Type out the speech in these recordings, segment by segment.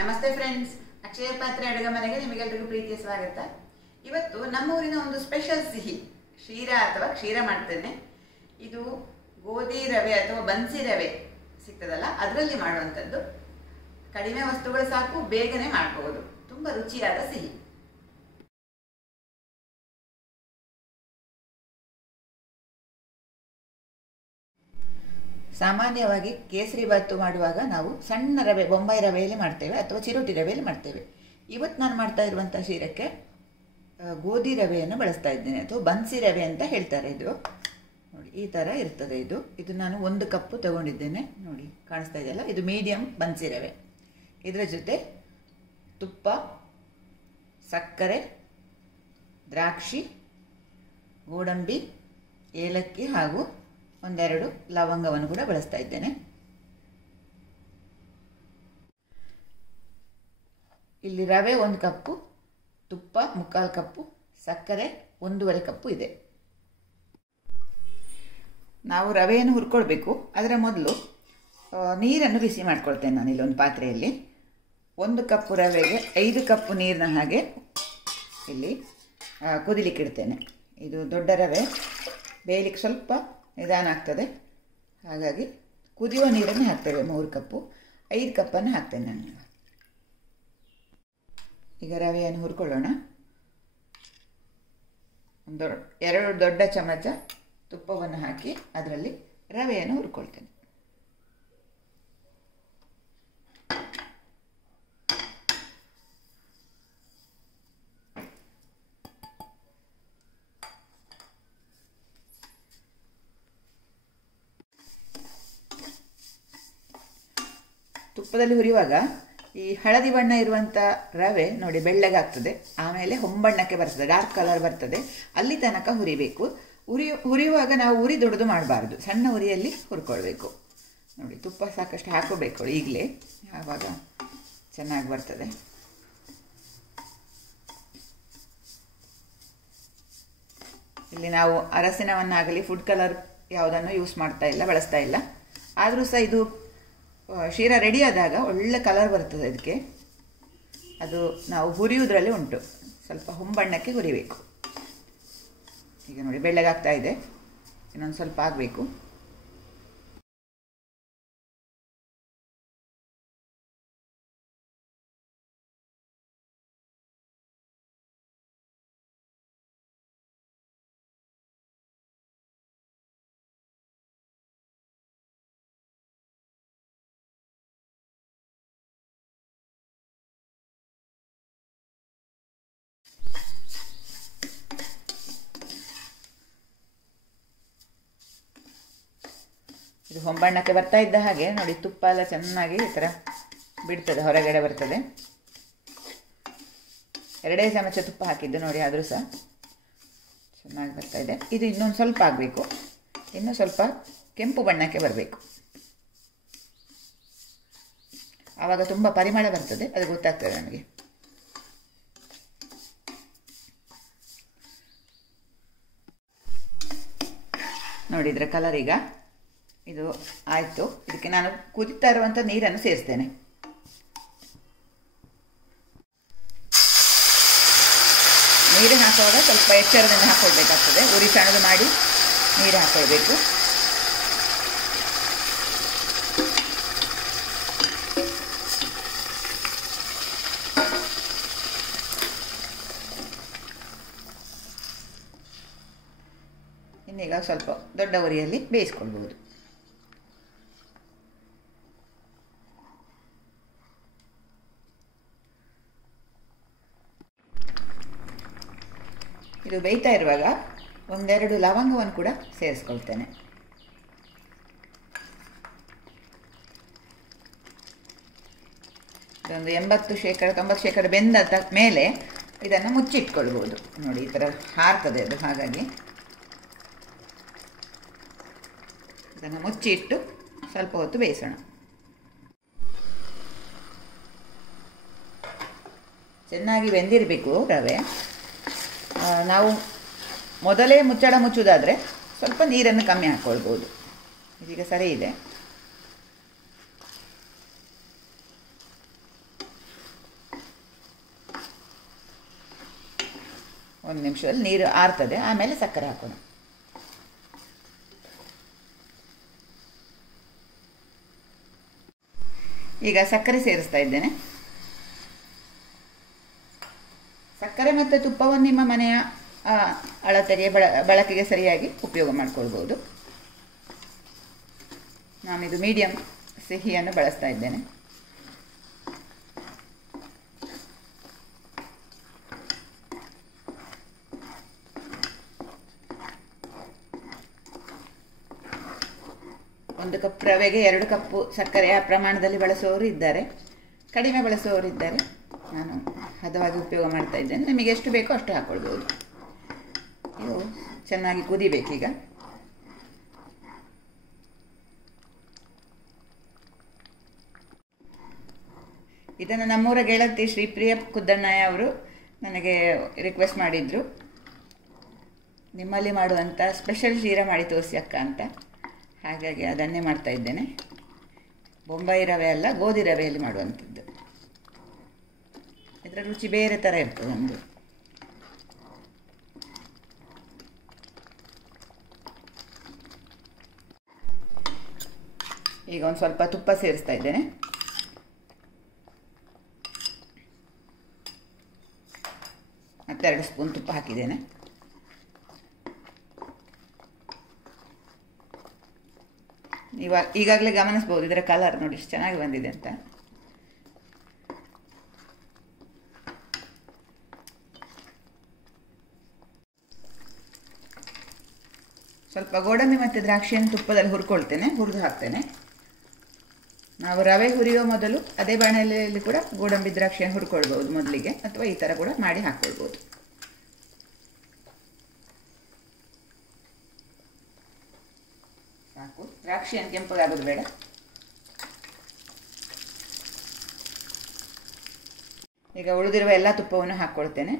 ನಮಸ್ತೆ ಫ್ರೆಂಡ್ಸ್, ಅಕ್ಷಯ ಪಾತ್ರೆ ಅಡುಗೆ ಮನೆಗೆ ನಿಮಗೆಲ್ಲರಿಗೂ ಪ್ರೀತಿಯ ಸ್ವಾಗತ. ಇವತ್ತು ನಮ್ಮೂರಿನ ಒಂದು ಸ್ಪೆಷಲ್ ಸಿಹಿ ಶೀರಾ ಅಥವಾ ಕ್ಷೀರ ಮಾಡ್ತೇನೆ. ಇದು ಗೋಧಿ ರವೆ ಅಥವಾ ಬನ್ಸಿ ರವೆ ಸಿಗ್ತದಲ್ಲ, ಅದರಲ್ಲಿ ಮಾಡುವಂಥದ್ದು. ಕಡಿಮೆ ವಸ್ತುಗಳು ಸಾಕು, ಬೇಗನೆ ಮಾಡಬಹುದು. ತುಂಬ ರುಚಿಯಾದ ಸಿಹಿ. ಸಾಮಾನ್ಯವಾಗಿ ಕೇಸರಿ ಬಾತು ಮಾಡುವಾಗ ನಾವು ಸಣ್ಣ ರವೆ, ಬೊಂಬೈ ರವೆಯಲ್ಲಿ ಮಾಡ್ತೇವೆ ಅಥವಾ ಚಿರೋಟಿ ರವೆಯಲ್ಲಿ ಮಾಡ್ತೇವೆ. ಇವತ್ತು ನಾನು ಮಾಡ್ತಾ ಇರುವಂಥ ಶೀರಕ್ಕೆ ಗೋಧಿ ರವೆಯನ್ನು ಬಳಸ್ತಾ ಇದ್ದೇನೆ, ಅಥವಾ ಬನ್ಸಿ ರವೆ ಅಂತ ಹೇಳ್ತಾರೆ. ಇದು ನೋಡಿ, ಈ ಥರ ಇರ್ತದೆ. ಇದು ನಾನು 1 ಕಪ್ಪು ತಗೊಂಡಿದ್ದೇನೆ. ನೋಡಿ, ಕಾಣಿಸ್ತಾ ಇದೆಯಲ್ಲ, ಇದು ಮೀಡಿಯಮ್ ಬನ್ಸಿ ರವೆ. ಇದರ ಜೊತೆ ತುಪ್ಪ, ಸಕ್ಕರೆ, ದ್ರಾಕ್ಷಿ, ಗೋಡಂಬಿ, ಏಲಕ್ಕಿ ಹಾಗೂ 1-2 ಲವಂಗವನ್ನು ಕೂಡ ಬಳಸ್ತಾ ಇದ್ದೇನೆ. ಇಲ್ಲಿ ರವೆ 1 ಕಪ್ಪು, ತುಪ್ಪ 3/4 ಕಪ್ಪು, ಸಕ್ಕರೆ 1.5 ಕಪ್ಪು ಇದೆ. ನಾವು ರವೆಯನ್ನು ಹುರ್ಕೊಳ್ಬೇಕು. ಅದರ ಮೊದಲು ನೀರನ್ನು ಬಿಸಿ ಮಾಡ್ಕೊಳ್ತೇನೆ. ನಾನು ಇಲ್ಲೊಂದು ಪಾತ್ರೆಯಲ್ಲಿ 1 ಕಪ್ಪು ರವೆಗೆ 5 ಕಪ್ಪು ನೀರಿನ ಹಾಗೆ ಇಲ್ಲಿ ಕುದಿಲಿಕ್ಕೆ ಇಡ್ತೇನೆ. ಇದು ದೊಡ್ಡ ರವೆ, ಬೇಯಲಿಕ್ಕೆ ಸ್ವಲ್ಪ ನಿಧಾನ ಆಗ್ತದೆ. ಹಾಗಾಗಿ ಕುದಿಯುವ ನೀರನ್ನು ಹಾಕ್ತೇವೆ. 3 ಕಪ್ಪು, 5 ಕಪ್ಪನ್ನು ಹಾಕ್ತೇನೆ ನಾನು. ಈಗ ರವೆಯನ್ನು ಹುರ್ಕೊಳ್ಳೋಣ. 2 ದೊಡ್ಡ ಚಮಚ ತುಪ್ಪವನ್ನು ಹಾಕಿ ಅದರಲ್ಲಿ ರವೆಯನ್ನು ಹುರ್ಕೊಳ್ತೇನೆ. ತುಪ್ಪದಲ್ಲಿ ಹುರಿಯುವಾಗ ಈ ಹಳದಿ ಬಣ್ಣ ಇರುವಂಥ ರವೆ ನೋಡಿ ಬೆಳ್ಳಗಾಗ್ತದೆ, ಆಮೇಲೆ ಹೊಂಬಣ್ಣಕ್ಕೆ ಬರ್ತದೆ, ಡಾರ್ಕ್ ಕಲರ್ ಬರ್ತದೆ. ಅಲ್ಲಿ ತನಕ ಹುರಿಬೇಕು. ಹುರಿಯುವಾಗ ನಾವು ಉರಿ ದೊಡ್ಡದು ಮಾಡಬಾರ್ದು, ಸಣ್ಣ ಉರಿಯಲ್ಲಿ ಹುರ್ಕೊಳ್ಬೇಕು. ನೋಡಿ, ತುಪ್ಪ ಸಾಕಷ್ಟು ಹಾಕೋಬೇಕು ಈಗಲೇ, ಆವಾಗ ಚೆನ್ನಾಗಿ ಬರ್ತದೆ. ಇಲ್ಲಿ ನಾವು ಅರಸಿನವನ್ನಾಗಲಿ ಫುಡ್ ಕಲರ್ ಯಾವುದನ್ನು ಯೂಸ್ ಮಾಡ್ತಾ ಇಲ್ಲ, ಬಳಸ್ತಾ ಇಲ್ಲ. ಆದರೂ ಸಹ ಇದು ಶೀರಾ ರೆಡಿ ಆದಾಗ ಒಳ್ಳೆ ಕಲರ್ ಬರ್ತದೆ ಇದಕ್ಕೆ. ಅದು ನಾವು ಹುರಿಯುವುದರಲ್ಲಿ ಉಂಟು. ಸ್ವಲ್ಪ ಹೊಂಬಣ್ಣಕ್ಕೆ ಹುರಿಬೇಕು. ಈಗ ನೋಡಿ, ಬೆಳ್ಳಗಾಗ್ತಾ ಇದೆ, ಇನ್ನೊಂದು ಸ್ವಲ್ಪ ಆಗಬೇಕು. ಇದು ಹೊಂಬಣ್ಣಕ್ಕೆ ಬರ್ತಾ ಇದ್ದ ಹಾಗೆ ನೋಡಿ, ತುಪ್ಪ ಎಲ್ಲ ಚೆನ್ನಾಗಿ ಈ ಥರ ಬಿಡ್ತದೆ, ಹೊರಗಡೆ ಬರ್ತದೆ. 2 ಚಮಚ ತುಪ್ಪ ಹಾಕಿದ್ದು ನೋಡಿ, ಆದರೂ ಸಹ ಚೆನ್ನಾಗಿ ಬರ್ತಾ ಇದೆ. ಇದು ಇನ್ನೊಂದು ಸ್ವಲ್ಪ ಆಗಬೇಕು, ಇನ್ನೂ ಸ್ವಲ್ಪ ಕೆಂಪು ಬಣ್ಣಕ್ಕೆ ಬರಬೇಕು. ಆವಾಗ ತುಂಬ ಪರಿಮಳ ಬರ್ತದೆ, ಅದು ಗೊತ್ತಾಗ್ತದೆ ನಮಗೆ. ನೋಡಿ, ಇದರ ಕಲರ್ ಈಗ ಇದು ಆಯಿತು. ಇದಕ್ಕೆ ನಾನು ಕುದಿತಾ ಇರುವಂಥ ನೀರನ್ನು ಸೇರಿಸ್ತೇನೆ. ನೀರು ಹಾಕುವಾಗ ಸ್ವಲ್ಪ ಎಚ್ಚರದಿಂದ ಹಾಕ್ಕೊಳ್ಬೇಕಾಗ್ತದೆ. ಉರಿ ಸಣ್ಣದು ಮಾಡಿ ನೀರು ಹಾಕೊಳ್ಬೇಕು. ಇನ್ನೀಗ ಸ್ವಲ್ಪ ದೊಡ್ಡ ಉರಿಯಲ್ಲಿ ಬೇಯಿಸ್ಕೊಳ್ಬೋದು. ಇದು ಬೇಯ್ತಾ ಇರುವಾಗ 1-2 ಲವಂಗವನ್ನು ಕೂಡ ಸೇರಿಸ್ಕೊಳ್ತೇನೆ. ಇದೊಂದು 80% 90% ಬೆಂದ ಮೇಲೆ ಇದನ್ನು ಮುಚ್ಚಿಟ್ಕೊಳ್ಬೋದು. ನೋಡಿ, ಈ ಥರ ಹಾರ್ತದೆ ಅದು. ಹಾಗಾಗಿ ಇದನ್ನು ಮುಚ್ಚಿಟ್ಟು ಸ್ವಲ್ಪ ಹೊತ್ತು ಬೇಯಿಸೋಣ. ಚೆನ್ನಾಗಿ ಬೆಂದಿರಬೇಕು ರವೆ. ನಾವು ಮೊದಲೇ ಮುಚ್ಚಳ ಮುಚ್ಚುವುದಾದರೆ ಸ್ವಲ್ಪ ನೀರನ್ನು ಕಮ್ಮಿ ಹಾಕ್ಕೊಳ್ಬೋದು. ಇದೀಗ ಸರಿ ಇದೆ. 1 ನಿಮಿಷದಲ್ಲಿ ನೀರು ಆರ್ತದೆ, ಆಮೇಲೆ ಸಕ್ಕರೆ ಹಾಕೋಣ. ಈಗ ಸಕ್ಕರೆ ಸೇರಿಸ್ತಾ ಇದ್ದೇನೆ. ಸಕ್ಕರೆ ಮತ್ತು ತುಪ್ಪವನ್ನು ನಿಮ್ಮ ಮನೆಯ ಅಳತೆಗೆ ಬಳಕೆಗೆ ಸರಿಯಾಗಿ ಉಪಯೋಗ ಮಾಡಿಕೊಳ್ಬೋದು. ನಾನಿದು ಮೀಡಿಯಂ ಸಿಹಿಯನ್ನು ಬಳಸ್ತಾ ಇದ್ದೇನೆ. ಒಂದು ಕಪ್ ರವೆಗೆ 2 ಕಪ್ಪು ಸಕ್ಕರೆಯ ಪ್ರಮಾಣದಲ್ಲಿ ಬಳಸುವವರು ಇದ್ದಾರೆ, ಕಡಿಮೆ ಬಳಸುವವರು ಇದ್ದಾರೆ. ನಾನು ಹದವಾಗಿ ಉಪಯೋಗ ಮಾಡ್ತಾ ಇದ್ದೇನೆ. ನಿಮಗೆ ಎಷ್ಟು ಬೇಕೋ ಅಷ್ಟು ಹಾಕ್ಕೊಳ್ಬೋದು. ಇದು ಚೆನ್ನಾಗಿ ಕುದಿಬೇಕೀಗ. ಇದನ್ನು ನಮ್ಮೂರ ಗೆಳತಿ ಶ್ರೀಪ್ರಿಯ ಕುದ್ದಣ್ಣಯ್ಯ ಅವರು ನನಗೆ ರಿಕ್ವೆಸ್ಟ್ ಮಾಡಿದರು, ನಿಮ್ಮಲ್ಲಿ ಮಾಡುವಂಥ ಸ್ಪೆಷಲ್ ಶೀರಾ ಮಾಡಿ ತೋರಿಸಿ ಅಕ್ಕ ಅಂತ. ಹಾಗಾಗಿ ಅದನ್ನೇ ಮಾಡ್ತಾ ಇದ್ದೇನೆ. ಬೊಂಬಾಯಿ ರವೆ ಅಲ್ಲ, ಗೋಧಿ ರವೆಯಲ್ಲಿ ಮಾಡುವಂಥದ್ದು. ಇದರ ರುಚಿ ಬೇರೆ ಥರ ಇರ್ತದೆ ನಮ್ಮದು. ಈಗ ಒಂದು ಸ್ವಲ್ಪ ತುಪ್ಪ ಸೇರಿಸ್ತಾ ಇದ್ದೇನೆ. ಮತ್ತೆ 2 ಸ್ಪೂನ್ ತುಪ್ಪ ಹಾಕಿದ್ದೇನೆ. ಈಗಾಗಲೇ ಗಮನಿಸ್ಬೋದು ಇದರ ಕಲರ್ ನೋಡಿ ಎಷ್ಟು ಚೆನ್ನಾಗಿ ಬಂದಿದೆ ಅಂತ. ಸ್ವಲ್ಪ ಗೋಡಂಬಿ ಮತ್ತು ದ್ರಾಕ್ಷಿಯನ್ನು ತುಪ್ಪದಲ್ಲಿ ಹುರ್ಕೊಳ್ತೇನೆ, ಹುರಿದು ಹಾಕ್ತೇನೆ. ನಾವು ರವೆ ಹುರಿಯೋ ಮೊದಲು ಅದೇ ಬಾಣಲೆಯಲ್ಲಿ ಕೂಡ ಗೋಡಂಬಿ ದ್ರಾಕ್ಷಿಯನ್ನು ಹುರ್ಕೊಳ್ಬೋದು ಮೊದಲಿಗೆ, ಅಥವಾ ಈ ಥರ ಕೂಡ ಮಾಡಿ ಹಾಕ್ಕೊಳ್ಬೋದು. ಸಾಕು, ದ್ರಾಕ್ಷಿಯನ್ನು ಕೆಂಪಗಾಗೋದು ಬೇಡ. ಈಗ ಉಳಿದಿರುವ ಎಲ್ಲ ತುಪ್ಪವನ್ನು ಹಾಕ್ಕೊಳ್ತೇನೆ.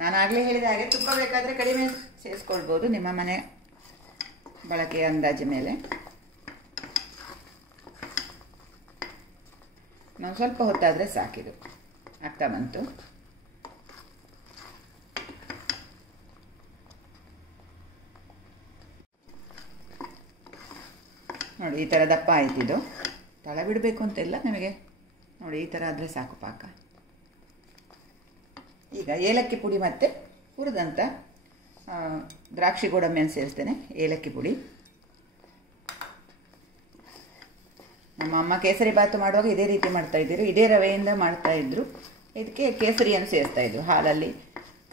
ನಾನು ಆಗಲೇ ಹೇಳಿದ ಹಾಗೆ ತುಪ್ಪ ಬೇಕಾದರೆ ಕಡಿಮೆ ಸೇರಿಸ್ಕೊಳ್ಬೋದು ನಿಮ್ಮ ಮನೆ ಬಳಕೆಯ ಅಂದಾಜು ಮೇಲೆ. ನಾವು ಸ್ವಲ್ಪ ಹೊತ್ತಾದರೆ ಸಾಕಿದು, ಆಗ್ತಾ ಬಂತು. ನೋಡಿ ಈ ಥರ ದಪ್ಪ ಆಯ್ತಿದ್ದು. ತಳ ಬಿಡಬೇಕು ಅಂತಿಲ್ಲ ನಮಗೆ. ನೋಡಿ ಈ ಥರ ಆದರೆ ಸಾಕು ಪಾಕ. ಈಗ ಏಲಕ್ಕಿ ಪುಡಿ ಮತ್ತು ಹುರಿದಂಥ ದ್ರಾಕ್ಷಿ ಗೋಡಂಬಿಯನ್ನು ಸೇರಿಸ್ತೇನೆ. ಏಲಕ್ಕಿ ಪುಡಿ. ನಮ್ಮ ಅಮ್ಮ ಕೇಸರಿ ಬಾತು ಮಾಡುವಾಗ ಇದೇ ರೀತಿ ಮಾಡ್ತಾಯಿದ್ರು, ಇದೇ ರವೆಯಿಂದ ಮಾಡ್ತಾಯಿದ್ರು. ಇದಕ್ಕೆ ಕೇಸರಿಯನ್ನು ಸೇರಿಸ್ತಾಯಿದ್ರು, ಹಾಲಲ್ಲಿ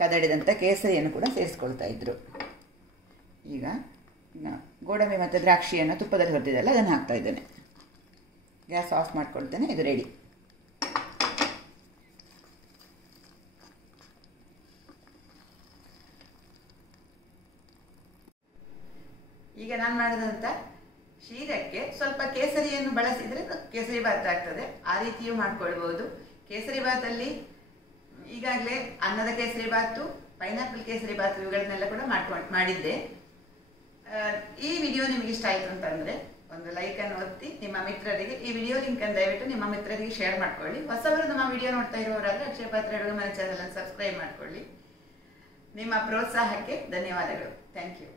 ಕದಡಿದಂಥ ಕೇಸರಿಯನ್ನು ಕೂಡ ಸೇರಿಸ್ಕೊಳ್ತಾಯಿದ್ರು. ಈಗ ಗೋಡಂಬಿ ಮತ್ತು ದ್ರಾಕ್ಷಿಯನ್ನು ತುಪ್ಪದಲ್ಲಿ ಹುರಿದಿದ್ದಲ್ಲ ಅದನ್ನು ಹಾಕ್ತಾಯಿದ್ದೇನೆ. Gas off ಮಾಡ್ಕೊಳ್ತೇನೆ. ಇದು ರೆಡಿ. ಈಗ ನಾನು ಮಾಡಿದಂಥ ಶೀರಕ್ಕೆ ಸ್ವಲ್ಪ ಕೇಸರಿಯನ್ನು ಬಳಸಿದರೆ ಕೇಸರಿ ಬಾತ್ ಆಗ್ತದೆ. ಆ ರೀತಿಯೂ ಮಾಡ್ಕೊಳ್ಬೋದು. ಕೇಸರಿ ಬಾತಲ್ಲಿ ಈಗಾಗಲೇ ಅನ್ನದ ಕೇಸರಿ ಬಾತು, ಪೈನಾಪಲ್ ಕೇಸರಿ ಬಾತು ಇವುಗಳನ್ನೆಲ್ಲ ಕೂಡ ಮಾಡಿದ್ದೆ. ಈ ವಿಡಿಯೋ ನಿಮಗೆ ಇಷ್ಟ ಆಯಿತು ಅಂತಂದರೆ ಒಂದು ಲೈಕನ್ನು ಒತ್ತಿ ನಿಮ್ಮ ಮಿತ್ರರಿಗೆ ಈ ವಿಡಿಯೋ ಲಿಂಕನ್ನು ದಯವಿಟ್ಟು ನಿಮ್ಮ ಮಿತ್ರರಿಗೆ ಶೇರ್ ಮಾಡ್ಕೊಳ್ಳಿ. ಹೊಸವರು ನಮ್ಮ ವಿಡಿಯೋ ನೋಡ್ತಾ ಇರೋರಾದರೆ ಅಕ್ಷಯ ಪಾತ್ರೆ ಅಡುಗೆ ಮನೆ ಚಾನಲನ್ನು ಸಬ್ಸ್ಕ್ರೈಬ್ ಮಾಡ್ಕೊಳ್ಳಿ. ನಿಮ್ಮ ಪ್ರೋತ್ಸಾಹಕ್ಕೆ ಧನ್ಯವಾದಗಳು. Thank you.